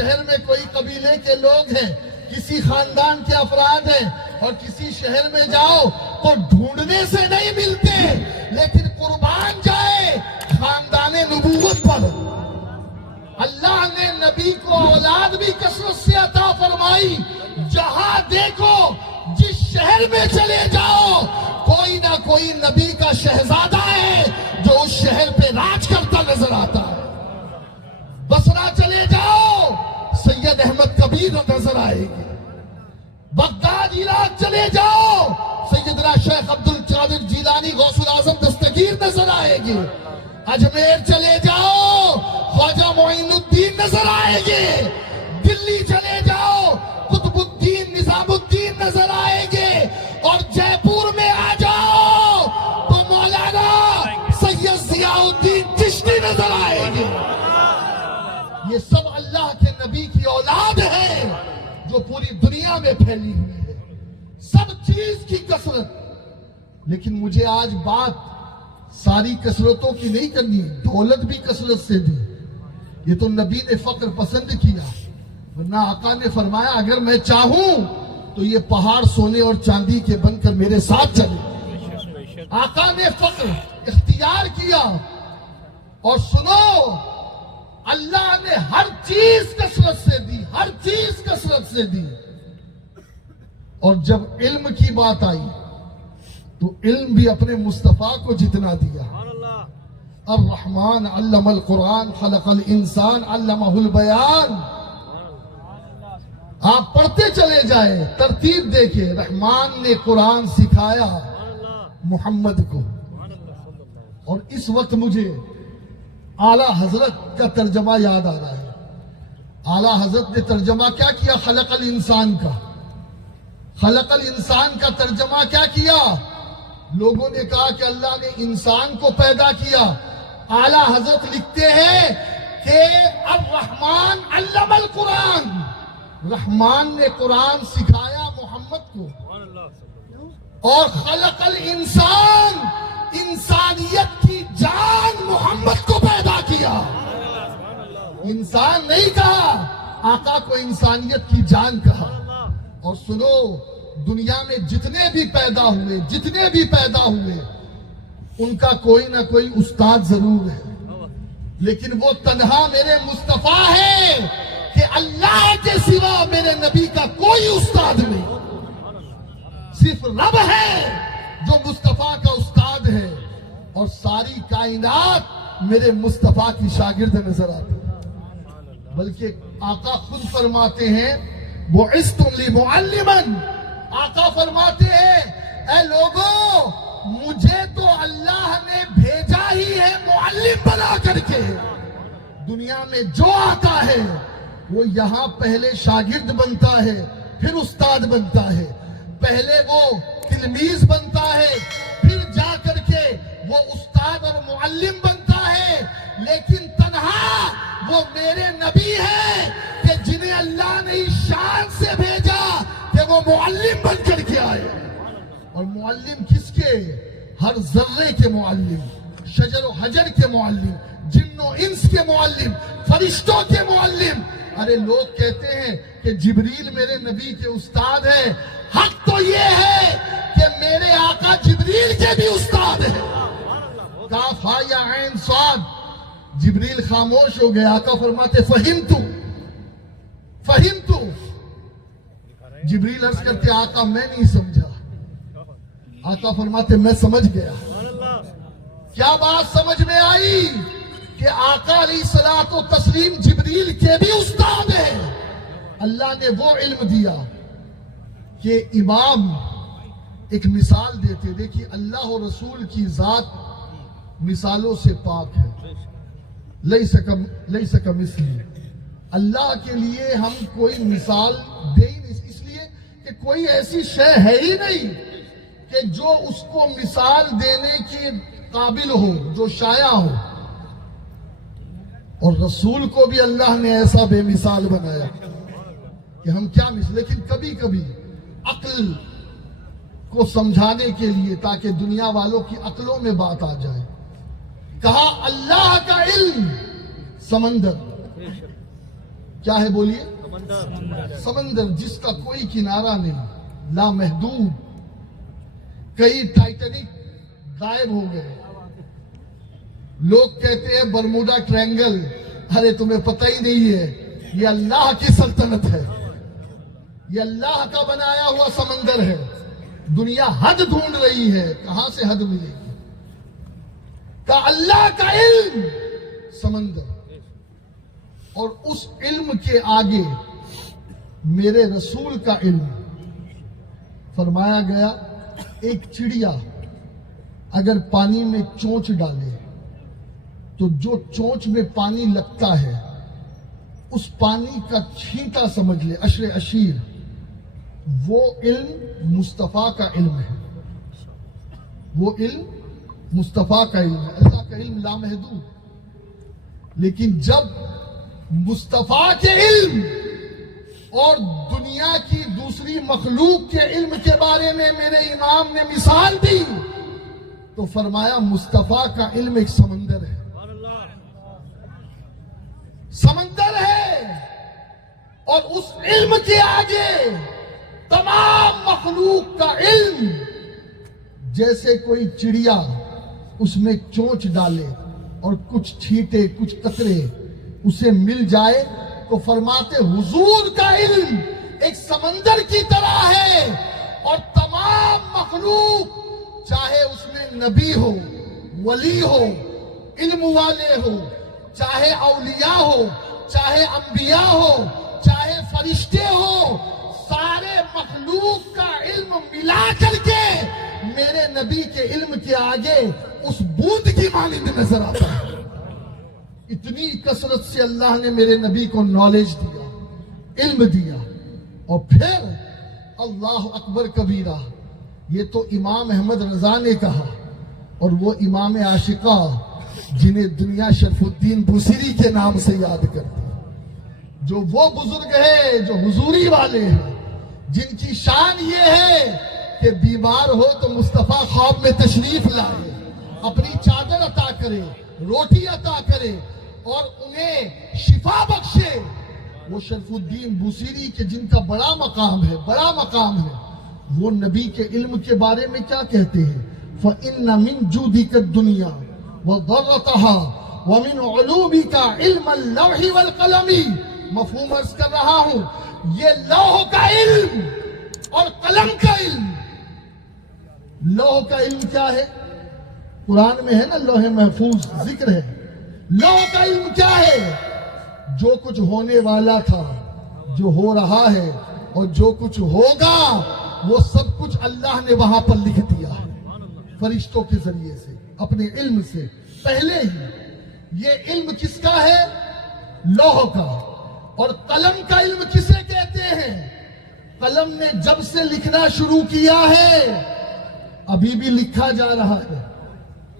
شہر میں کوئی قبیلے کے لوگ ہیں، کسی خاندان کے افراد ہیں، اور کسی شہر میں جاؤ تو ڈھونڈنے سے نہیں ملتے، لیکن قربان جائے خاندان نبوت پر۔ اللہ نے نبی کو اولاد بھی کثرت سے عطا فرمائی، جہاں دیکھو جس شہر میں چلے جاؤ کوئی نہ کوئی نبی کا شہزادہ ہے جو اس شہر پہ راج کرتا نظر آتا ہے۔ بصرہ چلے جاؤ سید احمد کبیر نظر آئے گی، بغداد عراق چلے جاؤ سیدنا شیخ عبد القادر جیلانی غوث الاعظم دستگیر نظر آئے گی، اجمیر چلے جاؤ خواجہ معین الدین نظر آئے گے، دلی چلے جاؤ قطب الدین نظام الدین نظر آئے گے، اور جے پور میں آ جاؤ تو مولانا سید ضیاء الدین چشتی نظر آئے گے۔ یہ سب اللہ کے نبی کی اولاد ہے جو پوری دنیا میں پھیلی ہوئی ہے، سب چیز کی کثرت۔ لیکن مجھے آج بات ساری کثرتوں کی نہیں کرنی، دولت بھی کثرت سے دی، یہ تو نبی نے فقر پسند کیا، ورنہ آقا نے فرمایا اگر میں چاہوں تو یہ پہاڑ سونے اور چاندی کے بن کر میرے ساتھ چلے۔ آقا نے فقر اختیار کیا، اور سنو اللہ نے ہر چیز کثرت سے دی، ہر چیز کثرت سے دی، اور جب علم کی بات آئی تو علم بھی اپنے مصطفیٰ کو جتنا دیا۔ الرحمن علم القرآن خلق الانسان علمہ البیان۔ آپ پڑھتے چلے جائیں، ترتیب دیکھیں، رحمان نے قرآن سکھایا محمد کو۔ اور اس وقت مجھے اعلیٰ حضرت کا ترجمہ یاد آ رہا ہے۔ اعلیٰ حضرت نے ترجمہ کیا کیا خلق الانسان کا؟ خلق الانسان کا ترجمہ کیا کیا؟ لوگوں نے کہا کہ اللہ نے انسان کو پیدا کیا، اعلیٰ حضرت لکھتے ہیں کہ الرحمن علم القرآن، رحمان نے قرآن سکھایا محمد کو، اور خلق الانسان، انسانیت کی جان محمد کو پیدا کیا۔ انسان نہیں کہا، آقا کو انسانیت کی جان کہا۔ اور سنو دنیا میں جتنے بھی پیدا ہوئے ان کا کوئی نہ کوئی استاد ضرور ہے، لیکن وہ تنہا میرے مصطفیٰ ہے کہ اللہ کے سوا میرے نبی کا کوئی استاد نہیں، صرف رب ہے جو مصطفیٰ کا استاد ہے، اور ساری کائنات میرے مصطفیٰ کی شاگرد نظر آتی ہے۔ بلکہ آقا خود فرماتے ہیں بُعِثْتُ لِمُعَلِّمًا، آقا فرماتے ہیں اے لوگوں مجھے تو اللہ نے بھیجا ہی ہے معلم بنا کر کے۔ دنیا میں جو آتا ہے وہ یہاں پہلے شاگرد بنتا ہے پھر استاد بنتا ہے، پہلے وہ تلمیذ بنتا ہے پھر جا کر کے وہ استاد اور معلم بنتا ہے، لیکن تنہا وہ میرے نبی ہے کہ جنہیں اللہ نے اس شان سے بھیجا کہ وہ معلم بن کر کے آئے۔ اور معلم کس کے؟ ہر ذرے کے معلم، شجر و حجر کے معلم، جن و انس کے معلم، فرشتوں کے معلم۔ ارے لوگ کہتے ہیں کہ جبریل میرے نبی کے استاد ہیں، حق تو یہ ہے کہ میرے آقا جبریل کے بھی استاد ہیں۔ کاف ہا یا عین صاد، جبریل خاموش ہو گئے، آقا فرماتے فہمتو، جبریل عرض کرتے آقا میں نہیں سمجھا، آقا فرماتے میں سمجھ گیا۔ کیا بات سمجھ میں آئی؟ کہ آقا علیہ الصلوۃ والتسلیم جبریل کے بھی استاد ہیں۔ اللہ نے وہ علم دیا کہ امام ایک مثال دیتے، دیکھیے اللہ و رسول کی ذات مثالوں سے پاک ہے، لیس کمثلہ، اللہ کے لیے ہم کوئی مثال دے ہی نہیں، اس لیے کہ کوئی ایسی شے ہے ہی نہیں کہ جو اس کو مثال دینے کی قابل ہو، جو شائع ہو۔ اور رسول کو بھی اللہ نے ایسا بے مثال بنایا کہ ہم کیا مثال، لیکن کبھی کبھی عقل کو سمجھانے کے لیے تاکہ دنیا والوں کی عقلوں میں بات آ جائے، کہا اللہ کا علم سمندر، کیا ہے بولیے؟ سمندر جس کا کوئی کنارہ نہیں، لامحدود. کئی ٹائٹینک غائب ہو گئے. لوگ کہتے ہیں برموڈا ٹرینگل، ارے تمہیں پتہ ہی نہیں ہے، یہ اللہ کی سلطنت ہے، یہ اللہ کا بنایا ہوا سمندر ہے. دنیا حد ڈھونڈ رہی ہے، کہاں سے حد ملے گی؟ کہ اللہ کا علم سمندر، اور اس علم کے آگے میرے رسول کا علم. فرمایا گیا ایک چڑیا اگر پانی میں چونچ ڈالے تو جو چونچ میں پانی لگتا ہے اس پانی کا چھینٹا سمجھ لے، اشر اشیر، وہ علم مصطفیٰ کا علم ہے. وہ علم مصطفیٰ کا علم ہے. اللہ کا علم لامحدود. لیکن جب مصطفیٰ کے علم اور دنیا کی دوسری مخلوق کے علم کے بارے میں میرے امام نے مثال دی تو فرمایا مصطفیٰ کا علم ایک سمندر ہے. سمندر ہے، اور اس علم کے آگے تمام مخلوق کا علم. جیسے کوئی چڑیا اس میں چونچ ڈالے اور کچھ چھینٹے کچھ قطرے اسے مل جائے تو فرماتے حضور کا علم ایک سمندر کی طرح ہے، اور تمام مخلوق چاہے اس میں نبی ہو، ولی ہو، علم والے ہو، چاہے اولیاء ہو، چاہے انبیاء ہو، چاہے فرشتے ہو، سارے مخلوق کا علم ملا کر کے میرے نبی کے علم کے آگے اس بوند کی مانند نظر آتا ہے. اتنی کثرت سے اللہ نے میرے نبی کو نالج دیا، علم دیا. اور پھر اللہ اکبر کبیرہ، یہ تو امام احمد رضا نے کہا، اور وہ امام عاشقہ جنہیں دنیا شرف الدین بوسیری کے نام سے یاد کرتی، جو وہ بزرگ ہے جو حضوری والے ہیں، جن کی شان یہ ہے کہ بیمار ہو تو مصطفیٰ خواب میں تشریف لائے، اپنی چادر عطا کرے، روٹی عطا کرے اور انہیں شفا بخشے. وہ شرف الدین بوسیری کے جن کا بڑا مقام ہے، بڑا مقام ہے، وہ نبی کے علم کے بارے میں کیا کہتے ہیں؟ فَإِنَّ مِن جُودِكَ الدُّنْيَا وَضَرَّتَهَا وَمِنْ عُلُومِكَ عِلْمَ اللَّوْحِ وَالْقَلَمِ. مفہوم عرض کر رہا ہوں، یہ لوح کا علم اور قلم کا علم. لوح کا علم کیا ہے؟ قرآن میں ہے نا لوح محفوظ ذکر ہے. لوح کا علم کیا ہے؟ جو کچھ ہونے والا تھا، جو ہو رہا ہے اور جو کچھ ہوگا، وہ سب کچھ اللہ نے وہاں پر لکھ دیا ہے فرشتوں کے ذریعے سے، اپنے علم سے پہلے ہی. یہ علم کس کا ہے؟ لوح کا. اور قلم کا علم کسے کہتے ہیں؟ قلم نے جب سے لکھنا شروع کیا ہے، ابھی بھی لکھا جا رہا ہے.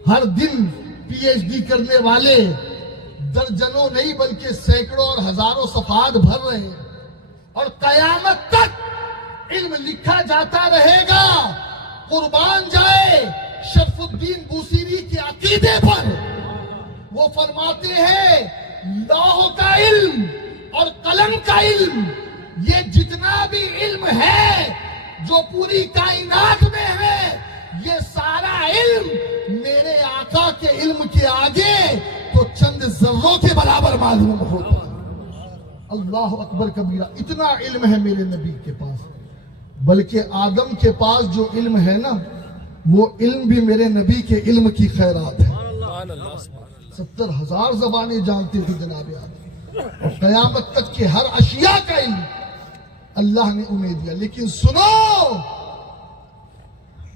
ہر دن پی ایچ ڈی کرنے والے درجنوں نہیں بلکہ سینکڑوں اور ہزاروں صفحات بھر رہے ہیں، اور قیامت تک علم لکھا جاتا رہے گا. قربان جائے شرف الدین بوسیری کے عقیدے پر. وہ فرماتے ہیں لوح کا علم اور قلم کا علم، یہ جتنا بھی علم ہے جو پوری کائنات میں ہے، یہ سارا علم میرے آقا کے علم کے آگے تو چند ذروں کے برابر معلوم ہوتا ہے. اللہ اکبر کبیرہ. اتنا علم ہے میرے نبی کے پاس. بلکہ آدم کے پاس جو علم ہے نا، وہ علم بھی میرے نبی کے علم کی خیرات ہے. 70,000 زبانیں جانتے تھے جناب آدم، اور قیامت تک کے ہر اشیاء کا علم اللہ نے انہیں دیا. لیکن سنو،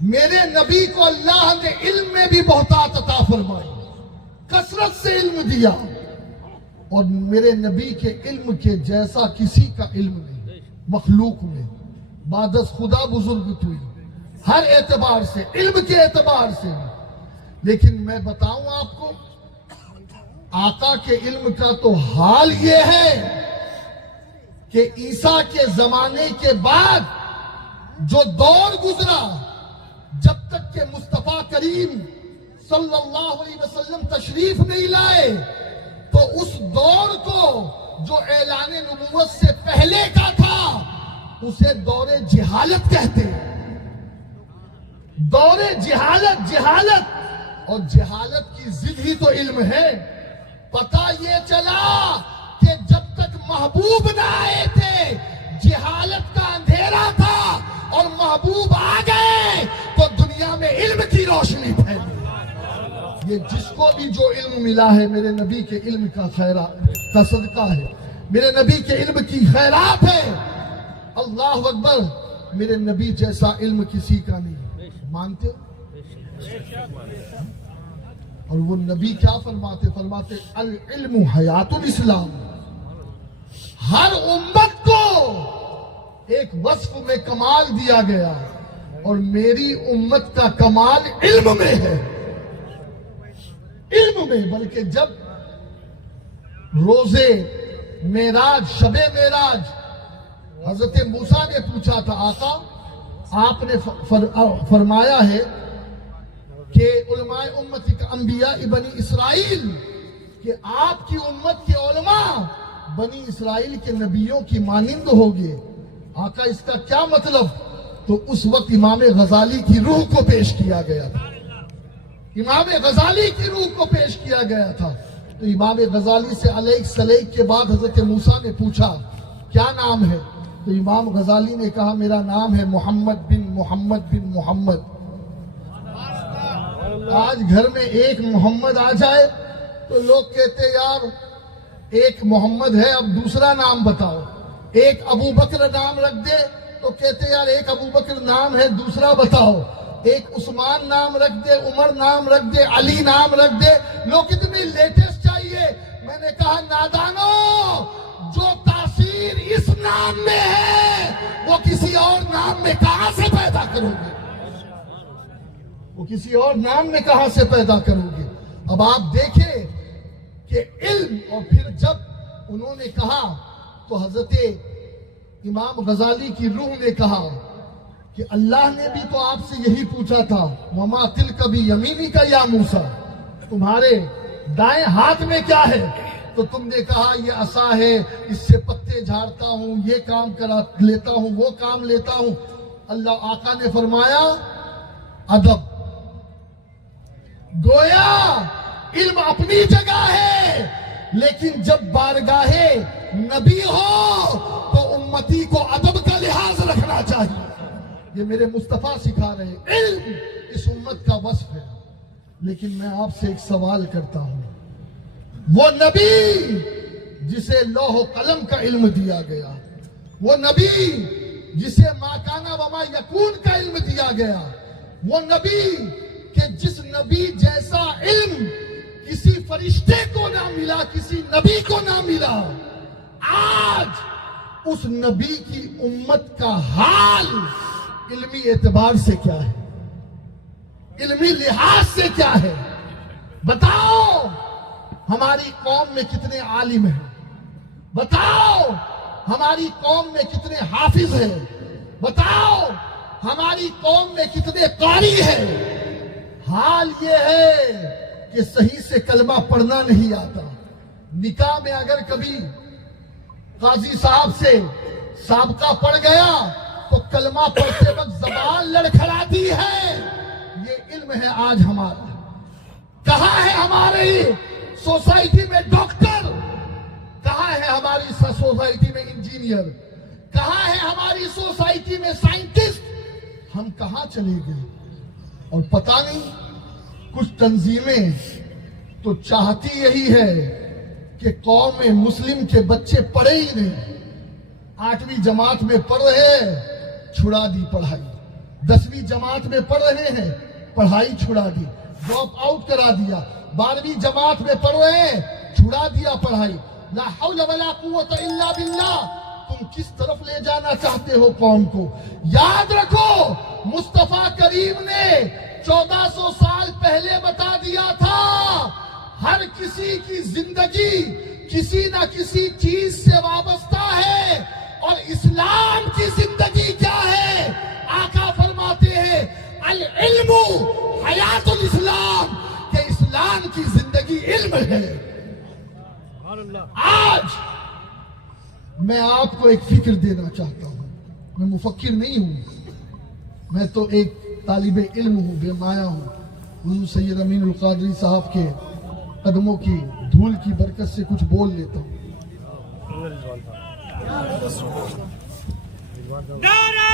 میرے نبی کو اللہ نے علم میں بھی بہتات عطا فرمائی، کثرت سے علم دیا، اور میرے نبی کے علم کے جیسا کسی کا علم نہیں مخلوق میں. بعد از خدا بزرگ ہوئی ہر اعتبار سے، علم کے اعتبار سے. لیکن میں بتاؤں آپ کو، آقا کے علم کا تو حال یہ ہے کہ عیسیٰ کے زمانے کے بعد جو دور گزرا، جب تک کہ مصطفیٰ کریم صلی اللہ علیہ وسلم تشریف نہیں لائے، تو اس دور کو جو اعلان نبوت سے پہلے کا تھا اسے دور جہالت کہتے ہیں. دور جہالت اور جہالت کی ضد ہی تو علم ہے. پتہ یہ چلا کہ جب تک محبوب نہ آئے تھے جہالت کا اندھیرا تھا اور محبوب آ گئے تو دنیا میں علم کی روشنی پھیلی. یہ جس کو بھی جو علم ملا ہے میرے نبی کے علم کا کا صدقہ ہے, میرے نبی کے علم کی خیرات ہے. اللہ اکبر. میرے نبی جیسا علم کسی کا نہیں. مانتے ہو؟ اور وہ نبی کیا فرماتے العلم حیات الاسلام. ہر امت کو ایک وصف میں کمال دیا گیا اور میری امت کا کمال علم میں ہے. علم میں. بلکہ جب روزے معراج, شب معراج, حضرت موسیٰ نے پوچھا تھا آقا آپ نے فرمایا ہے کہ علماء امتی کا انبیاء بنی اسرائیل, کہ آپ کی امت کے علماء بنی اسرائیل کے نبیوں کی مانند ہوگے. آقا اس کا کیا مطلب؟ تو اس وقت امام غزالی کی روح کو پیش کیا گیا تھا. امام غزالی کی روح کو پیش کیا گیا تھا. تو امام غزالی سے علیک سلیک کے بعد حضرت موسیٰ نے پوچھا کیا نام ہے؟ تو امام غزالی نے کہا میرا نام ہے محمد بن محمد بن محمد. آج گھر میں ایک محمد آ جائے تو لوگ کہتے یار ایک محمد ہے اب دوسرا نام بتاؤ. ایک ابو بکر نام رکھ دے تو کہتے یار ایک ابو بکر نام ہے دوسرا بتاؤ. ایک عثمان نام رکھ دے, عمر نام رکھ دے, علی نام رکھ دے. لوگ اتنی لیٹسٹ چاہیے. میں نے کہا نادانو, جو تاثیر اس نام میں ہے وہ کسی اور نام میں کہاں سے پیدا کرو گے؟ وہ کسی اور نام میں کہاں سے پیدا کرو گے؟ اب آپ دیکھیں کہ علم. اور پھر جب انہوں نے کہا تو حضرت امام غزالی کی روح نے کہا کہ اللہ نے بھی تو آپ سے یہی پوچھا تھا وما تلک بیمینک کا یا موسیٰ, تمہارے دائیں ہاتھ میں کیا ہے؟ تو تم نے کہا یہ عصا ہے, اس سے پتے جھاڑتا ہوں, یہ کام کرا لیتا ہوں, وہ کام لیتا ہوں. اللہ آقا نے فرمایا ادب. گویا علم اپنی جگہ ہے لیکن جب بارگاہ نبی ہو تو امتی کو ادب کا لحاظ رکھنا چاہیے. یہ میرے مصطفیٰ سکھا رہے ہیں. علم اس امت کا وصف ہے. لیکن میں آپ سے ایک سوال کرتا ہوں, وہ نبی جسے لوح و قلم کا علم دیا گیا, وہ نبی جسے ما کان وما یکون کا علم دیا گیا, وہ نبی کہ جس نبی جیسا علم کسی فرشتے کو نہ ملا, کسی نبی کو نہ ملا, آج اس نبی کی امت کا حال علمی اعتبار سے کیا ہے, علمی لحاظ سے کیا ہے؟ بتاؤ ہماری قوم میں کتنے عالم ہیں, بتاؤ ہماری قوم میں کتنے حافظ ہیں, بتاؤ ہماری قوم میں کتنے قاری ہیں. حال یہ ہے کہ صحیح سے کلمہ پڑھنا نہیں آتا. نکاح میں اگر کبھی قاضی صاحب سے سابقہ پڑ گیا تو کلمہ پڑھتے وقت زبان لڑکھڑاتی ہے. یہ علم ہے آج ہمارا. کہاں ہے ہماری سوسائٹی میں ڈاکٹر, کہاں ہے ہماری سوسائٹی میں انجینئر, کہاں ہے ہماری سوسائٹی میں سائنٹسٹ؟ ہم کہاں چلے گئے؟ اور پتہ نہیں کچھ تنظیمیں تو چاہتی یہی ہے کہ قوم مسلم کے بچے پڑھے ہی نہیں. 8ویں جماعت میں پڑھ رہے ہیں, چھڑا دی پڑھائی. 10ویں جماعت میں پڑھ رہے ہیں, پڑھائی چھڑا دی, ڈراپ آؤٹ کرا دیا. 12ویں جماعت میں پڑھ رہے ہیں, چھڑا دیا پڑھائی. لا حول ولا قوت الا باللہ. تم کس طرف لے جانا چاہتے ہو قوم کو؟ یاد رکھو مصطفیٰ کریم نے 1400 سال پہلے بتا دیا تھا ہر کسی کی زندگی کسی نہ کسی چیز سے وابستہ ہے. اور اسلام کی زندگی کیا ہے؟ آقا فرماتے ہیں العلم حیات الاسلام, کہ اسلام کی زندگی علم ہے. آج میں آپ کو ایک فکر دینا چاہتا ہوں. میں مفکر نہیں ہوں, میں تو ایک طالب علم ہوں, بے مایہ ہوں. حضور سید امین القادری صاحب کے قدموں کی دھول کی برکت سے کچھ بول لیتا ہوں. نعرہ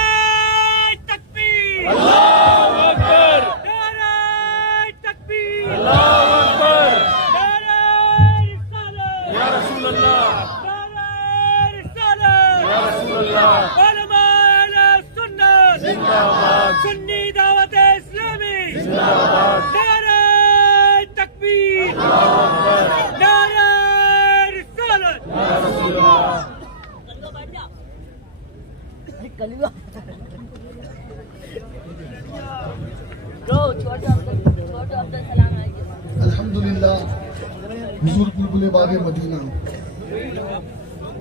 تکبیر! اللہ اکبر! نعرہ تکبیر! اللہ اکبر! نعرہ رسالت! یا رسول اللہ! نعرہ رسالت! یا رسول اللہ! علماء اہل سنت! زندہ باد! سنی دعوت اسلامی! زندہ باد! نعرہ تکبیر! اللہ اکبر! نعرہ رسالت! یا رسول اللہ! الحمدللہ حضور بلبل باغ مدینہ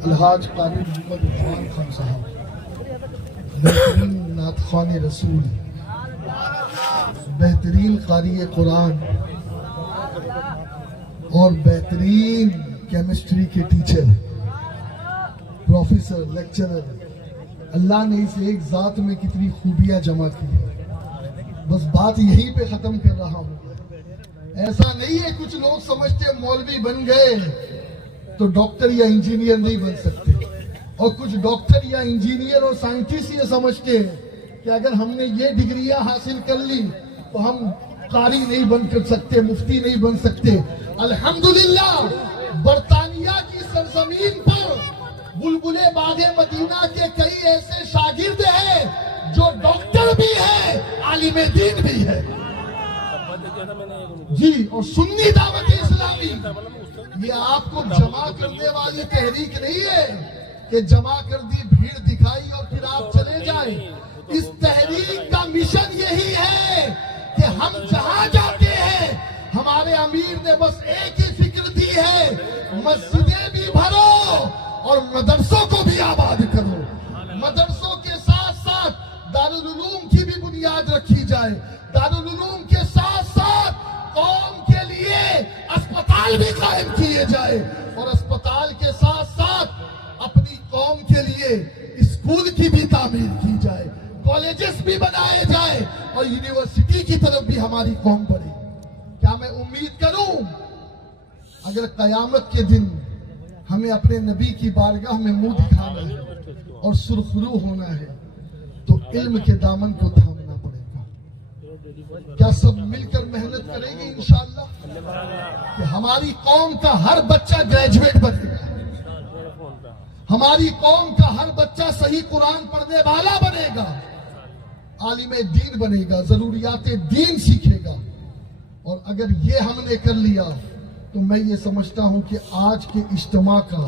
الحاج قاری محمد عثمان خان صاحب بہترین نعت خوان رسول, بہترین قاری قرآن اور بہترین کیمسٹری کے ٹیچر, پروفیسر, لیکچرر. اللہ نے اس ایک ذات میں کتنی خوبیاں جمع کی. بس بات یہیں پہ ختم کر رہا ہوں. ایسا نہیں ہے کچھ لوگ سمجھتے مولوی بن گئے تو ڈاکٹر یا انجینئر نہیں بن سکتے, اور کچھ ڈاکٹر یا انجینئر اور سائنٹسٹ یہ سمجھتے ہیں کہ اگر ہم نے یہ ڈگریاں حاصل کر لی تو ہم قاری نہیں بن کر سکتے, مفتی نہیں بن سکتے. الحمدللہ برطانیہ کی سرزمین پر بلبل باغ مدینہ کے کئی ایسے شاگرد ہیں جو ڈاکٹر بھی ہے, عالم دین بھی ہے. جی, اور سنی دعوت اسلامی یہ آپ کو جمع کرنے والی تحریک نہیں ہے کہ جمع کر دی, بھیڑ دکھائی اور پھر آپ چلے جائیں. اس تحریک کا مشن یہی ہے کہ ہم جہاں جاتے ہیں ہمارے امیر نے بس ایک ہی فکر دی ہے, مسجدیں بھی بھرو اور مدرسوں کو بھی آباد کرو. مدرسوں کے ساتھ ساتھ دارالعلوم کی بھی بنیاد رکھی جائے. دارالعلوم کے ساتھ ساتھ قوم کے لیے اسپتال بھی قائم کیے جائے, اور اسپتال کے ساتھ ساتھ اپنی قوم کے لیے اسکول کی بھی تعمیر کی جائے, کالجز بھی بنائے جائے, اور یونیورسٹی کی طرف بھی ہماری قوم بڑھے. کیا میں امید کروں اگر قیامت کے دن ہمیں اپنے نبی کی بارگاہ میں منہ دکھانا ہے اور سرخرو ہونا ہے تو علم کے دامن کو تھامنا پڑے گا. کیا سب مل کر محنت کریں گے انشاءاللہ کہ ہماری قوم کا ہر بچہ گریجویٹ بنے گا, ہماری قوم کا ہر بچہ صحیح قرآن پڑھنے والا بنے گا, عالم دین بنے گا, ضروریات دین سیکھے گا. اور اگر یہ ہم نے کر لیا تو میں یہ سمجھتا ہوں کہ آج کے اجتماع کا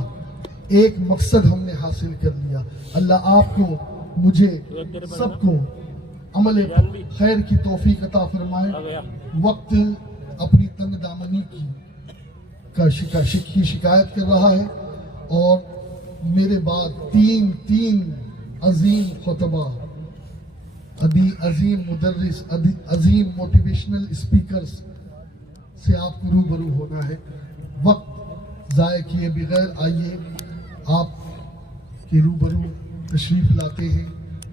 ایک مقصد ہم نے حاصل کر لیا. اللہ آپ کو, مجھے, سب کو عمل خیر کی توفیق عطا فرمائے. وقت اپنی تنگ دامنی کی شکایت کر رہا ہے, اور میرے بعد تین عظیم خطبہ, عظیم مدرس, عظیم موٹیویشنل اسپیکرز سے آپ کو روبرو ہونا ہے. وقت ضائع کیے بغیر آئیے آپ کے روبرو تشریف لاتے ہیں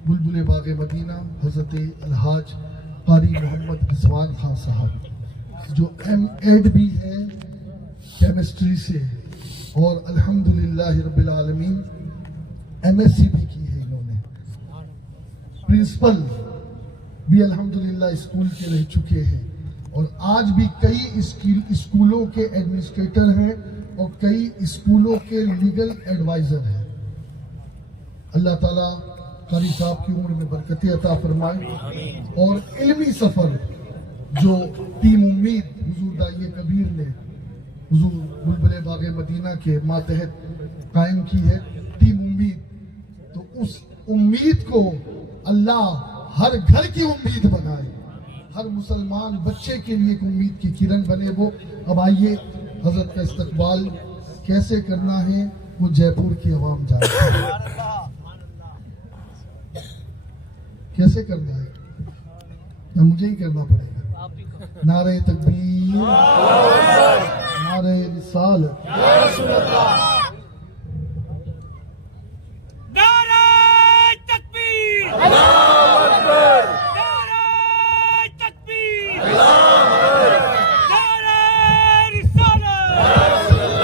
بلبل باغ مدینہ حضرت الحاج قاری محمد رضوان خان صاحب, جو M.Ed بھی ہیں کیمسٹری سے, اور الحمدللہ رب العالمین MSc بھی کی ہے انہوں نے. پرنسپل بھی الحمدللہ اسکول کے رہ چکے ہیں, اور آج بھی کئی اسکولوں کے ایڈمنسٹریٹر ہیں اور کئی اسکولوں کے لیگل ایڈوائزر ہیں. اللہ تعالیٰ قاری صاحب کی عمر میں برکت عطا فرمائے, اور علمی سفر جو ٹیم امید حضور داعیہ کبیر نے حضور بلبل باغ مدینہ کے ماتحت قائم کی ہے, ٹیم امید, تو اس امید کو اللہ ہر گھر کی امید بنائے, ہر مسلمان بچے کے لیے ایک امید کی کرن بنے وہ. اب آئیے حضرت کا استقبال کیسے کرنا ہے وہ جے پور کی عوام جانتی ہے. کیسے کرنا ہے یا مجھے ہی کرنا پڑے گا؟ نعرہ تکبیر, نعرہ رسالت,